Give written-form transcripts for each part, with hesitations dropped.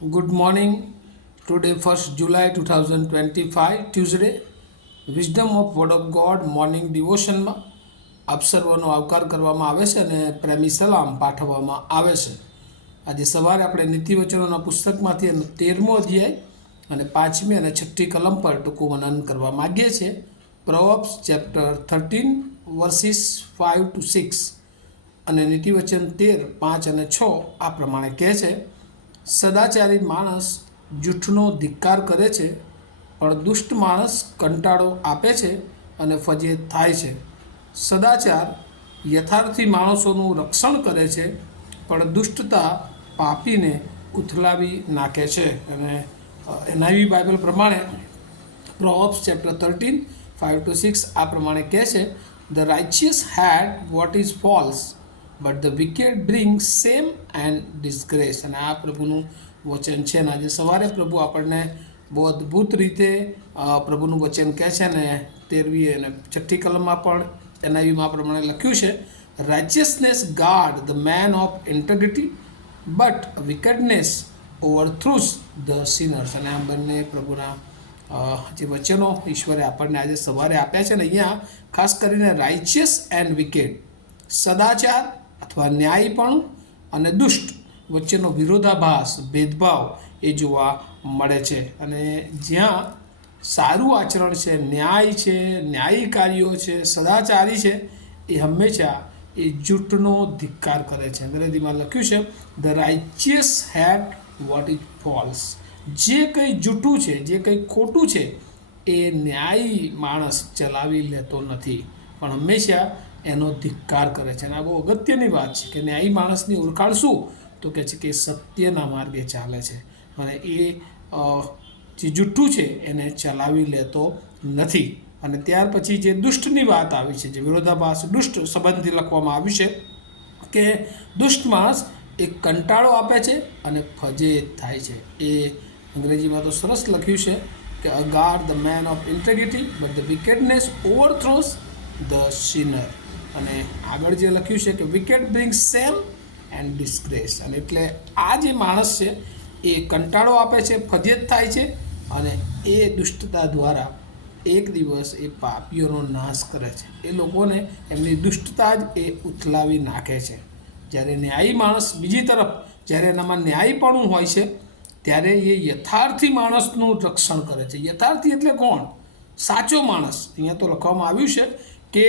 Good morning. Today, 1st July 2025, Tuesday. Wisdom of word of God morning ડિવોશનમાં આપ સર્વનો આવકાર કરવામાં આવે છે અને પ્રેમી સલામ પાઠવવામાં આવે છે. આજે સવારે આપણે નીતિવચનોના પુસ્તકમાંથી 13મો અધ્યાય અને 5મી અને 6ઠ્ઠી કલમ પર ટૂંકું મનન કરવા માગીએ છીએ. પ્રોવર્બ્સ ચેપ્ટર 13 વર્સિસ 5 to 6 અને નીતિવચન 13, 5 અને 6 આ પ્રમાણે કહે છે: સદાચારી માણસ જૂઠનો ધિક્કાર કરે છે, પણ દુષ્ટ માણસ કંટાળો આપે છે અને ફજેત થાય છે. સદાચાર યથાર્થી માણસોનું રક્ષણ કરે છે, પણ દુષ્ટતા પાપીને ઉથલાવી નાખે છે. અને NIV બાઇબલ પ્રમાણે પ્રોવર્બ્સ ચેપ્ટર 13, 5 to 6 આ પ્રમાણે કહે છે: the righteous hate what is false, but the wicked bring shame and disgrace. અને આ પ્રભુનું વચન છે. અને આજે સવારે પ્રભુ આપણને બહુ અદ્ભુત રીતે પ્રભુનું વચન કહે છે. અને 13મી અને 6ઠ્ઠી કલમમાં પણ NIVમાં પ્રમાણે લખ્યું છે: righteousness guard the man of integrity, but wickedness overthrows the sinners. અને આ બંને પ્રભુના જે વચનો ઈશ્વરે આપણને આજે સવારે આપ્યા છે. ને અહીંયા ખાસ કરીને રાઇચિયસ એન્ડ વિકેડ, સદાચાર અથવા ન્યાયીપણું અને દુષ્ટ વચ્ચેનો વિરોધાભાસ, ભેદભાવ એ જોવા મળે છે. અને જ્યાં સારું આચરણ છે, ન્યાય છે, ન્યાયી કાર્યો છે, સદાચારી છે, એ હંમેશા એ જૂઠનો ધિક્કાર કરે છે. અંગ્રેજીમાં લખ્યું છે: the righteous hate what is false. જે કંઈ જૂઠું છે, જે કંઈ ખોટું છે, એ ન્યાયી માણસ ચલાવી લેતો નથી, પણ હંમેશા એનો ધિક્કાર કરે છે. અને આ બહુ અગત્યની વાત છે કે ન્યાયી માણસની ઓળખાણ શું? તો કહે છે કે સત્યના માર્ગે ચાલે છે અને એ જે જૂઠું છે એને ચલાવી લેતો નથી. અને ત્યાર પછી જે દુષ્ટની વાત આવી છે, જે વિરોધાભાસ દુષ્ટ સંબંધી લખવામાં આવ્યું છે કે દુષ્ટ માણસ એક કંટાળો આપે છે અને ફજેત થાય છે. એ અંગ્રેજીમાં તો સરસ લખ્યું છે કે a guard the man of integrity, but the wickedness overthrows the sinner. અને આગળ જે લખ્યું છે કે wicked bring shame and disgrace. અને એટલે આ જે માણસ છે એ કંટાળો આપે છે, ફજેત થાય છે અને એ દુષ્ટતા દ્વારા એક દિવસ એ પાપીઓનો નાશ કરે છે. એ લોકોને એમની દુષ્ટતા જ એ ઉથલાવી નાખે છે. જ્યારે ન્યાયી માણસ બીજી તરફ, જ્યારે એનામાં ન્યાયીપણું હોય છે, ત્યારે એ યથાર્થી માણસનું રક્ષણ કરે છે. યથાર્થી એટલે કોણ? સાચો માણસ. અહીંયા તો લખવામાં આવ્યું છે કે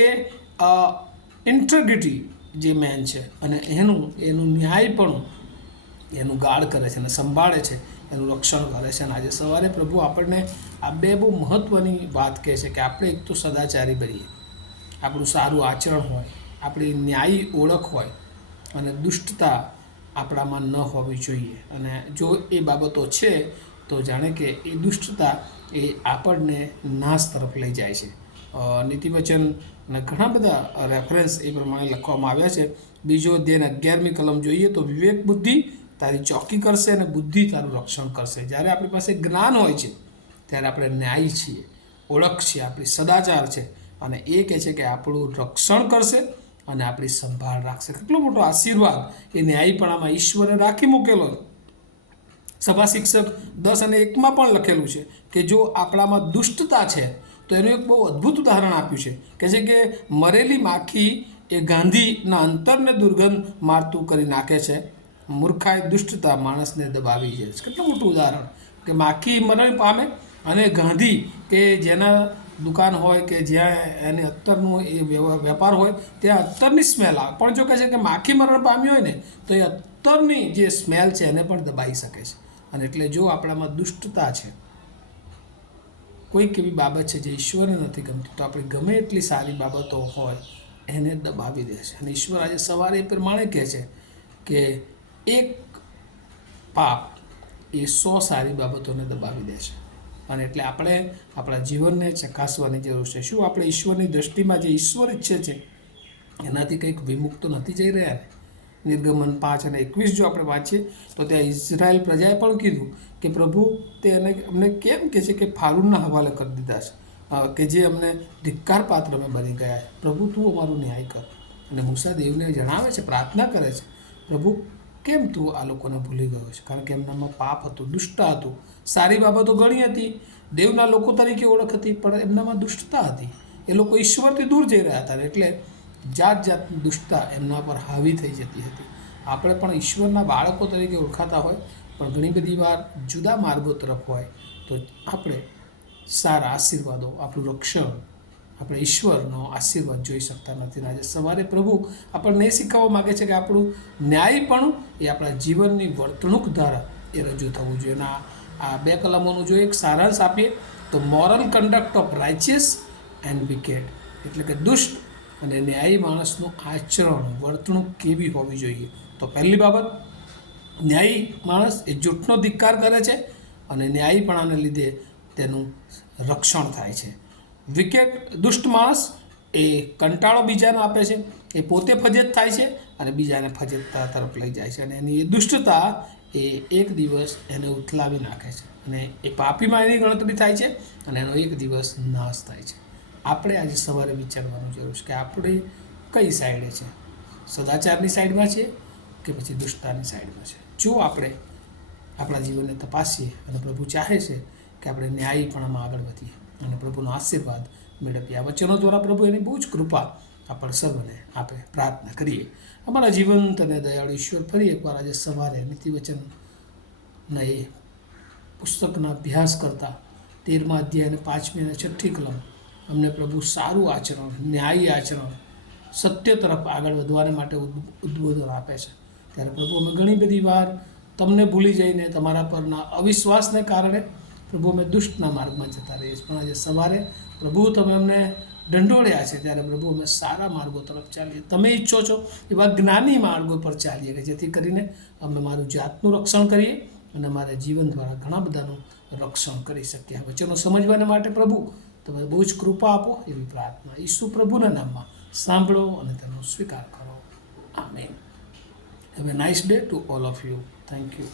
ઇન્ટેગ્રિટી જે મેન છે અને એનું ન્યાયપણું એનું ગાર્ડ કરે છે અને સંભાળે છે, એનું રક્ષણ કરે છે. અને આજે સવારે પ્રભુ આપણને આ બે બહુ મહત્ત્વની વાત કહે છે કે આપણે એક તો સદાચારી બનીએ, આપણું સારું આચરણ હોય, આપણી ન્યાયી ઓળખ હોય અને દુષ્ટતા આપણામાં ન હોવી જોઈએ. અને જો એ બાબતો છે તો જાણે કે એ દુષ્ટતા એ આપણને નાશ તરફ લઈ જાય છે. નીતિવચનના ઘણા બધા રેફરન્સ એ પ્રમાણે લખવામાં આવ્યા છે. બીજો અધ્યાય 11મી કલમ જોઈએ તો વિવેક બુદ્ધિ તારી ચોકી કરશે અને બુદ્ધિ તારું રક્ષણ કરશે. જ્યારે આપણી પાસે જ્ઞાન હોય છે ત્યારે આપણે ન્યાયી છીએ, ઓળખ છે, આપણી સદાચાર છે અને એ કહે છે કે આપણું રક્ષણ કરશે અને આપણી સંભાળ રાખશે. કેટલો મોટો આશીર્વાદ એ ન્યાયીપણામાં ઈશ્વરે રાખી મૂકેલો છે. સભા શિક્ષક 10 અને 1માં પણ લખેલું છે કે જો આપણામાં દુષ્ટતા છે તો એનું એક બહુ અદ્ભુત ઉદાહરણ આપ્યું છે કે મરેલી માખી એ ગાંધીના અંતરને દુર્ગંધ મારતું કરી નાખે છે, મૂર્ખાઈ દુષ્ટતા માણસને દબાવી જાય છે. કેટલું મોટું ઉદાહરણ કે માખી મરણ પામે અને ગાંધી કે જેના દુકાન હોય કે જ્યાં એને અત્તરનો એ વેપાર હોય ત્યાં અત્તરની સ્મેલ આવે, પણ જો કહે છે કે માખી મરણ પામી હોય ને તો એ અત્તરની જે સ્મેલ છે એને પણ દબાઈ શકે છે. અને એટલે જો આપણામાં દુષ્ટતા છે, કોઈક એવી બાબત છે જે ઈશ્વરને નથી ગમતી, તો આપણે ગમે એટલી સારી બાબતો હોય એને દબાવી દે છે. અને ઈશ્વર આજે સવારે એ પ્રમાણે કહે છે કે એક પાપ એ 100 સારી બાબતોને દબાવી દે છે. અને એટલે આપણે આપણા જીવનને ચકાસવાની જરૂર છે. શું આપણે ઈશ્વરની દૃષ્ટિમાં જે ઈશ્વર ઈચ્છે છે એનાથી કંઈક વિમુક્ત નથી જઈ રહ્યા ને? નિર્ગમન 5 અને 21 જો આપણે વાંચીએ તો ત્યાં ઇઝરાયલ પ્રજાએ પણ કીધું કે પ્રભુ તે અમને કેમ કહે છે કે ફારૂનના હવાલે કરી દીધા છે કે જે અમને ધિક્કાર પાત્ર અમે બની ગયા છે. પ્રભુ તું અમારું ન્યાય કર. અને મૂસા દેવને જણાવે છે, પ્રાર્થના કરે છે, પ્રભુ કેમ તું આ લોકોને ભૂલી ગયો છે? કારણ કે એમનામાં પાપ હતું, દુષ્ટતા હતું. સારી બાબતો ઘણી હતી, દેવના લોકો તરીકે ઓળખ હતી, પણ એમનામાં દુષ્ટતા હતી. એ લોકો ઈશ્વરથી દૂર જઈ રહ્યા હતા, એટલે જાત જાતની દુષ્ટતા એમના પર હાવી થઈ જતી હતી. આપણે પણ ઈશ્વરના બાળકો તરીકે ઓળખાતા હોય, પણ ઘણી બધી વાર જુદા માર્ગો તરફ હોય, તો આપણે સારા આશીર્વાદો, આપણું રક્ષણ, આપણે ઈશ્વરનો આશીર્વાદ જોઈ શકતા નથી. આજે સવારે પ્રભુ આપણને એ શીખવવા માગે છે કે આપણું ન્યાયપણું એ આપણા જીવનની વર્તણૂક દ્વારા એ રજૂ થવું જોઈએ. અને આ 2 કલમોનું જો એક સારાંશ આપીએ તો મોરલ કન્ડક્ટ ઓફ રાઇચિયસ એન્ડ વિકેડ, એટલે કે દુષ્ટ અને ન્યાયી માણસનું આચરણ, વર્તણૂક કેવી હોવી જોઈએ. તો પહેલી બાબત, ન્યાયી માણસ એ જૂઠનો ધિક્કાર કરે છે અને ન્યાયીપણાને લીધે તેનું રક્ષણ થાય છે. વિકેટ, દુષ્ટ માણસ એ કંટાળો બીજાને આપે છે, એ પોતે ફજેત થાય છે અને બીજાને ફજેતતા તરફ લઈ જાય છે, અને એની એ દુષ્ટતા એ એક દિવસ એને ઉથલાવી નાખે છે અને એ પાપીમાં એની ગણતરી થાય છે અને એનો એક દિવસ નાશ થાય છે. આપણે આજે સવારે વિચારવાનું જરૂર છે કે આપણે કઈ સાઈડે છે, સદાચારની સાઈડમાં છે કે પછી દુષ્ટતાની સાઈડમાં છે. જો આપણે આપણા જીવનને તપાસીએ અને પ્રભુ ચાહે છે કે આપણે ન્યાયીપણામાં આગળ વધીએ અને પ્રભુનો આશીર્વાદ મેળવીએ. આ વચનો દ્વારા પ્રભુ એની બહુ જ કૃપા આપણે સર્વને આપે. પ્રાર્થના કરીએ. અમારા જીવંત અને દયાળુ ઈશ્વર, ફરી એકવાર આજે સવારે નીતિવચનના એ પુસ્તકના અભ્યાસ કરતા 13મા અધ્યાય અને 5મી અને 6ઠી કલમ અમને પ્રભુ સારું આચરણ, ન્યાયી આચરણ, સત્ય તરફ આગળ વધવાને માટે ઉદ્બોધન આપે છે. ત્યારે પ્રભુ અમે ઘણી બધી વાર તમને ભૂલી જઈને તમારા પરના અવિશ્વાસને કારણે પ્રભુ અમે દુષ્ટના માર્ગમાં જતા રહીએ છીએ. પણ આજે સવારે પ્રભુ તમે અમને દંડોળ્યા છે, ત્યારે પ્રભુ અમે સારા માર્ગો તરફ ચાલીએ. તમે ઈચ્છો છો એવા જ્ઞાની માર્ગો પર ચાલીએ કે જેથી કરીને અમે મારું જાતનું રક્ષણ કરીએ અને અમારા જીવન દ્વારા ઘણા બધાનું રક્ષણ કરી શકીએ. વચનો સમજવાને માટે પ્રભુ તમે બહુ જ કૃપા આપો એવી પ્રાર્થના ઈસુ પ્રભુના નામમાં સાંભળો અને તેનો સ્વીકાર કરો. Amen. Have a nice day to all of you. Thank you.